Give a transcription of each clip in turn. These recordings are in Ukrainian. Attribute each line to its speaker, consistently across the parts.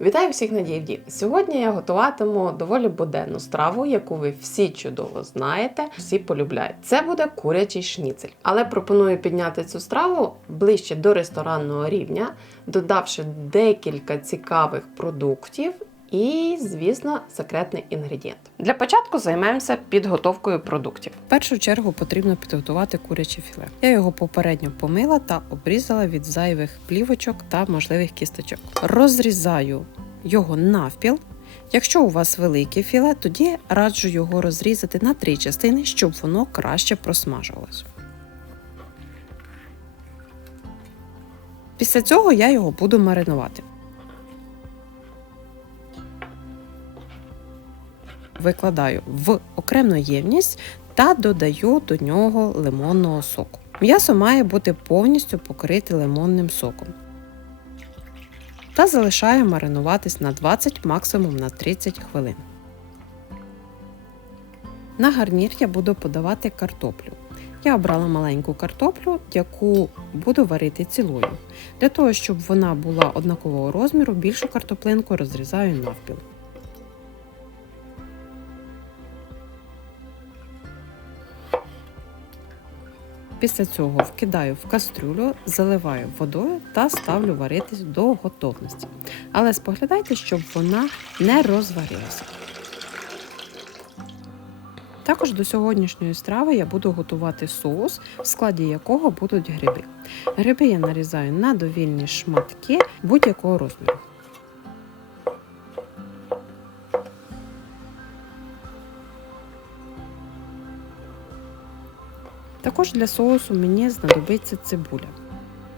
Speaker 1: Вітаю всіх на DFD! Сьогодні я готуватиму доволі буденну страву, яку ви всі чудово знаєте, всі полюбляють. Це буде курячий шніцель. Але пропоную підняти цю страву ближче до ресторанного рівня, додавши декілька цікавих продуктів. І, звісно, секретний інгредієнт. Для початку займемося підготовкою продуктів.
Speaker 2: В першу чергу потрібно підготувати куряче філе. Я його попередньо помила та обрізала від зайвих плівочок та можливих кісточок. Розрізаю його навпіл. Якщо у вас велике філе, тоді раджу його розрізати на три частини, щоб воно краще просмажилось. Після цього я його буду маринувати. Викладаю в окрему ємність та додаю до нього лимонного соку. М'ясо має бути повністю покрите лимонним соком. Та залишаю маринуватись на 20, максимум на 30 хвилин. На гарнір я буду подавати картоплю. Я обрала маленьку картоплю, яку буду варити цілою. Для того, щоб вона була однакового розміру, більшу картоплинку розрізаю навпіл. Після цього вкидаю в кастрюлю, заливаю водою та ставлю варитись до готовності. Але споглядайте, щоб вона не розварилася. Також до сьогоднішньої страви я буду готувати соус, в складі якого будуть гриби. Гриби я нарізаю на довільні шматки будь-якого розміру. Також для соусу мені знадобиться цибуля.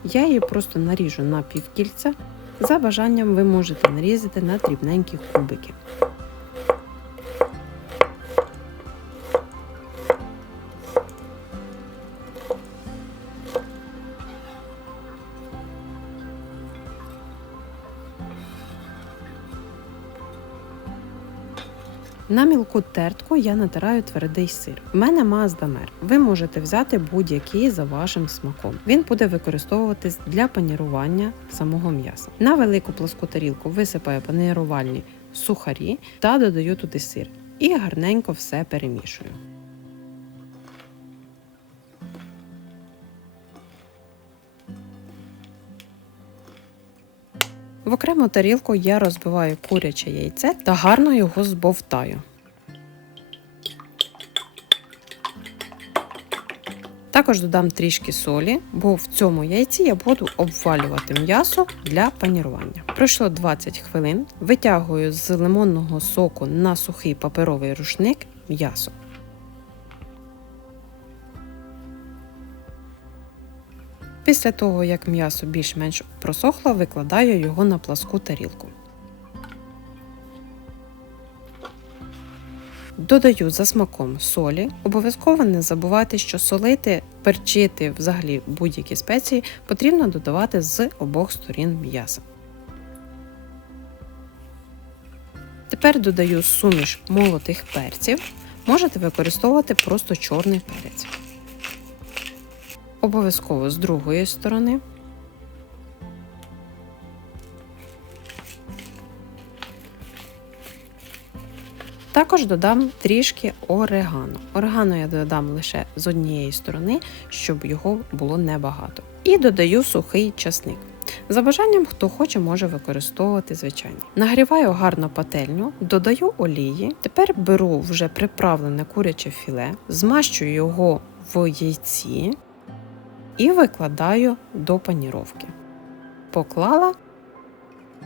Speaker 2: Я її просто наріжу на півкільця. За бажанням ви можете нарізати на дрібненькі кубики. На мілку тертку я натираю твердий сир. У мене маздамер. Ви можете взяти будь-який за вашим смаком. Він буде використовуватись для панірування самого м'яса. На велику плоску тарілку висипаю панірувальні сухарі та додаю туди сир. І гарненько все перемішую. В окрему тарілку я розбиваю куряче яйце та гарно його збовтаю. Також додам трішки солі, бо в цьому яйці я буду обвалювати м'ясо для панірування. Пройшло 20 хвилин, витягую з лимонного соку на сухий паперовий рушник м'ясо. Після того, як м'ясо більш-менш просохло, викладаю його на пласку тарілку. Додаю за смаком солі. Обов'язково не забувайте, що солити, перчити взагалі будь-які спеції потрібно додавати з обох сторін м'яса. Тепер додаю суміш молотих перців. Можете використовувати просто чорний перець. Обов'язково з другої сторони. Також додам трішки орегано. Орегано я додам лише з однієї сторони, щоб його було небагато. І додаю сухий часник. За бажанням, хто хоче, може використовувати звичайно. Нагріваю гарно пательню, додаю олії. Тепер беру вже приправлене куряче філе, змащую його в яйці і викладаю до паніровки. Поклала,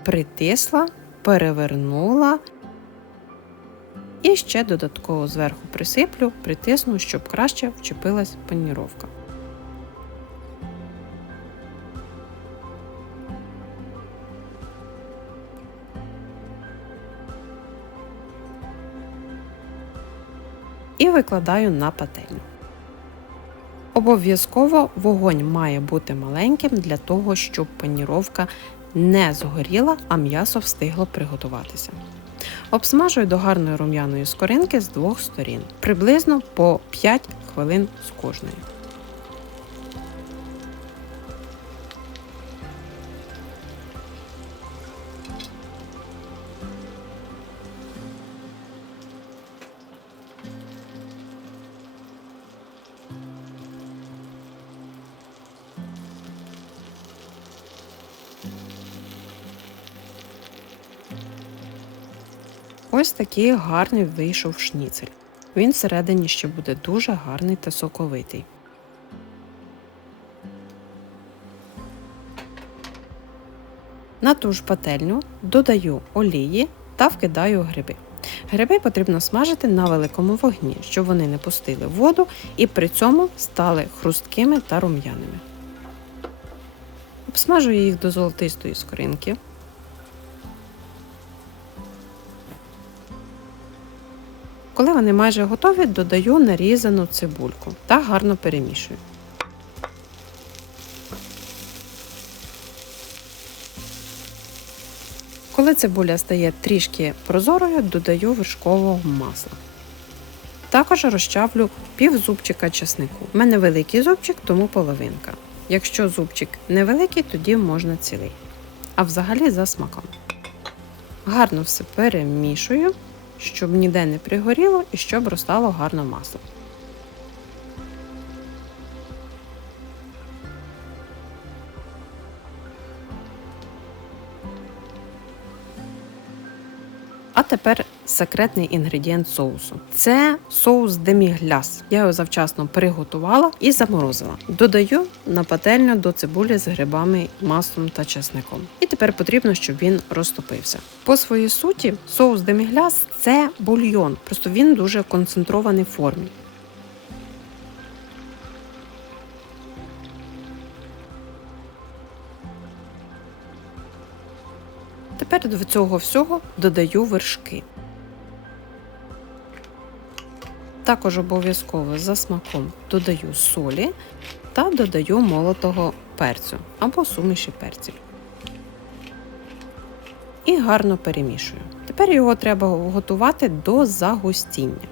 Speaker 2: притисла, перевернула. І ще додатково зверху присиплю, притисну, щоб краще вчепилась паніровка. І викладаю на пательню. Обов'язково вогонь має бути маленьким для того, щоб паніровка не згоріла, а м'ясо встигло приготуватися. Обсмажую до гарної рум'яної скоринки з двох сторін, приблизно по 5 хвилин з кожної. Ось такий гарний вийшов шніцель. Він всередині ще буде дуже гарний та соковитий. На ту ж пательню додаю олії та вкидаю гриби. Гриби потрібно смажити на великому вогні, щоб вони не пустили воду і при цьому стали хрусткими та рум'яними. Обсмажую їх до золотистої скоринки. Вони майже готові, додаю нарізану цибульку та гарно перемішую. Коли цибуля стає трішки прозорою, додаю вершкового масла. Також розчавлю пів зубчика чеснику. У мене великий зубчик, тому половинка. Якщо зубчик невеликий, тоді можна цілий. А взагалі за смаком. Гарно все перемішую, щоб ніде не пригоріло і щоб розтало гарно масло. А тепер секретний інгредієнт соусу. Це соус демігляс. Я його завчасно приготувала і заморозила. Додаю на пательню до цибулі з грибами, маслом та чесником. І тепер потрібно, щоб він розтопився. По своїй суті, соус демігляс це бульйон, просто він дуже концентрований в формі. Тепер до цього всього додаю вершки. Також обов'язково за смаком додаю солі та додаю молотого перцю або суміші перців. І гарно перемішую. Тепер його треба готувати до загустіння.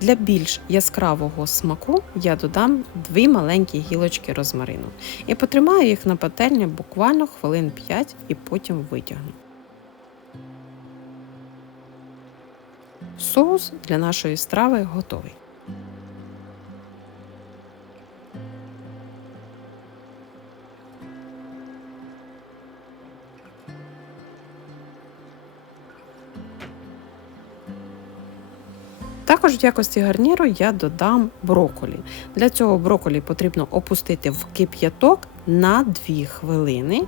Speaker 2: Для більш яскравого смаку я додам дві маленькі гілочки розмарину і потримаю їх на пательні буквально хвилин 5 і потім витягну. Соус для нашої страви готовий. Також в якості гарніру я додам броколі. Для цього броколі потрібно опустити в кип'яток на 2 хвилини.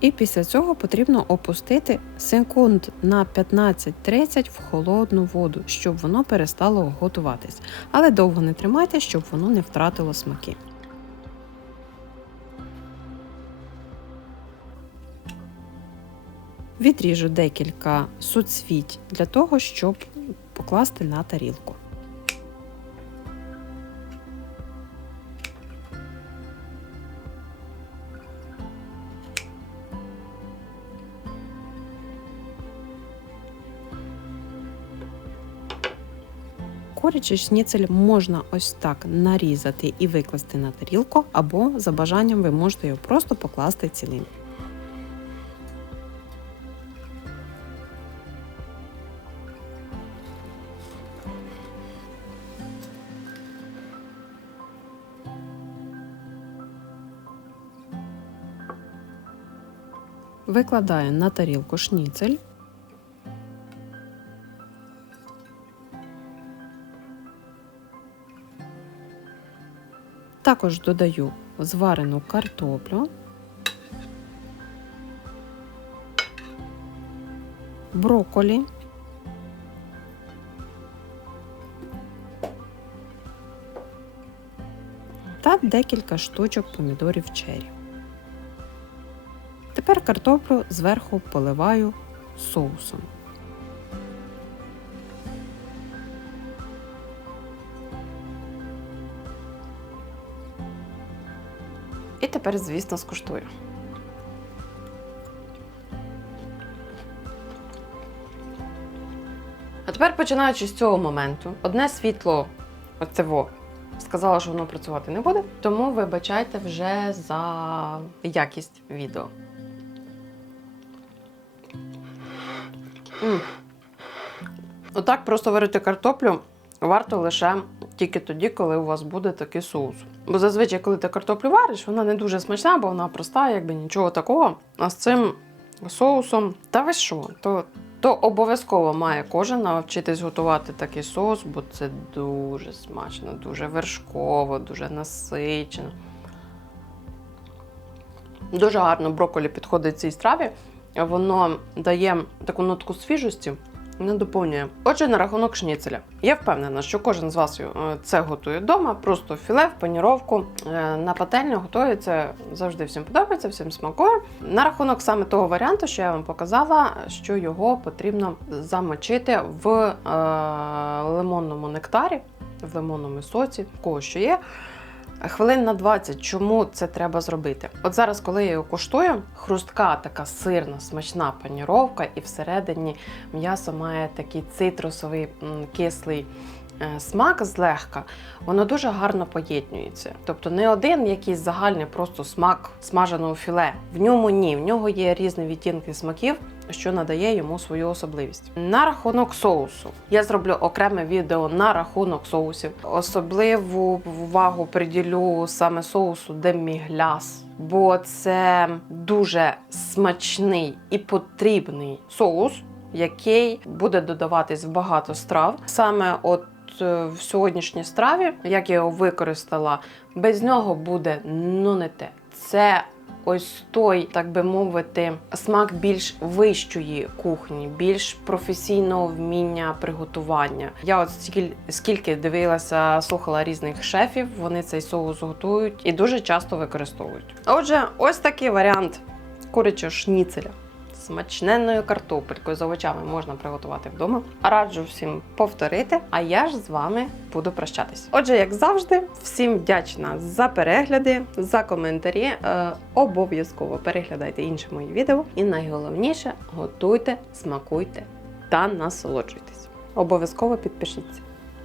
Speaker 2: І після цього потрібно опустити секунд на 15-30 в холодну воду, щоб воно перестало готуватись. Але довго не тримайте, щоб воно не втратило смаки. Відріжу декілька суцвіть для того, щоб покласти на тарілку. Курячий шніцель можна ось так нарізати і викласти на тарілку, або за бажанням ви можете його просто покласти цілим. Викладаю на тарілку шніцель. Також додаю зварену картоплю, брокколі, та декілька штучок помідорів черрі. Тепер картоплю зверху поливаю соусом.
Speaker 1: І тепер, звісно, скуштую. А тепер, починаючи з цього моменту, одне світло, оце во, сказала, що воно працювати не буде, тому вибачайте вже за якість відео. Отак просто варити картоплю варто лише тільки тоді, коли у вас буде такий соус. Бо зазвичай, коли ти картоплю вариш, вона не дуже смачна, бо вона проста, якби нічого такого. А з цим соусом, та ви що, то, то обов'язково має кожен навчитись готувати такий соус, бо це дуже смачно, дуже вершково, дуже насичено. Дуже гарно брокколі підходить цій страві. Воно дає таку нотку свіжості, не доповнює. Отже, на рахунок шніцеля. Я впевнена, що кожен з вас е, це готує вдома, просто філе в паніровку е, на пательню готується завжди всім подобається, всім смакує. На рахунок саме того варіанту, що я вам показала, що його потрібно замочити в е, лимонному нектарі, в лимонному соці, в кого що є. Хвилин на 20. Чому це треба зробити? От зараз, коли я його куштую, хрустка, така сирна, смачна паніровка, і всередині м'ясо має такий цитрусовий кислий смак злегка, воно дуже гарно поєднується. Тобто не один якийсь загальний просто смак смаженого філе. В ньому ні, в нього є різні відтінки смаків. Що надає йому свою особливість. На рахунок соусу. Я зроблю окреме відео на рахунок соусів. Особливу увагу приділю саме соусу демігляс, бо це дуже смачний і потрібний соус, який буде додаватись в багато страв. Саме от е, в сьогоднішній страві, як я його використала, без нього буде ну не те. Це ось той, так би мовити, смак більш вищої кухні, більш професійного вміння приготування. Я от скільки дивилася, слухала різних шефів, вони цей соус готують і дуже часто використовують. Отже, ось такий варіант курячого шніцеля. Смачненною картопелькою з овочами можна приготувати вдома. Раджу всім повторити, а я ж з вами буду прощатись. Отже, як завжди, всім вдячна за перегляди, за коментарі. Е, обов'язково переглядайте інші мої відео. І найголовніше готуйте, смакуйте та насолоджуйтесь. Обов'язково підпишіться.